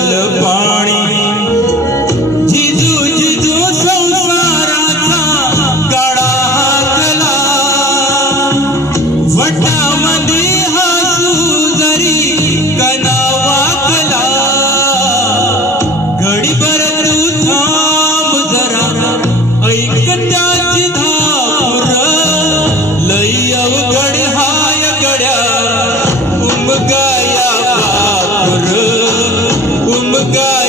पाणी जिजू जिजू संसाराचा गाडा हाकला वटामध्ये हसू जरी कणा वाकला घडीभर तू थांब जरा ऐक त्याची धापूर लई अवघड हाय गड्या उमगाया बापूर उमगाया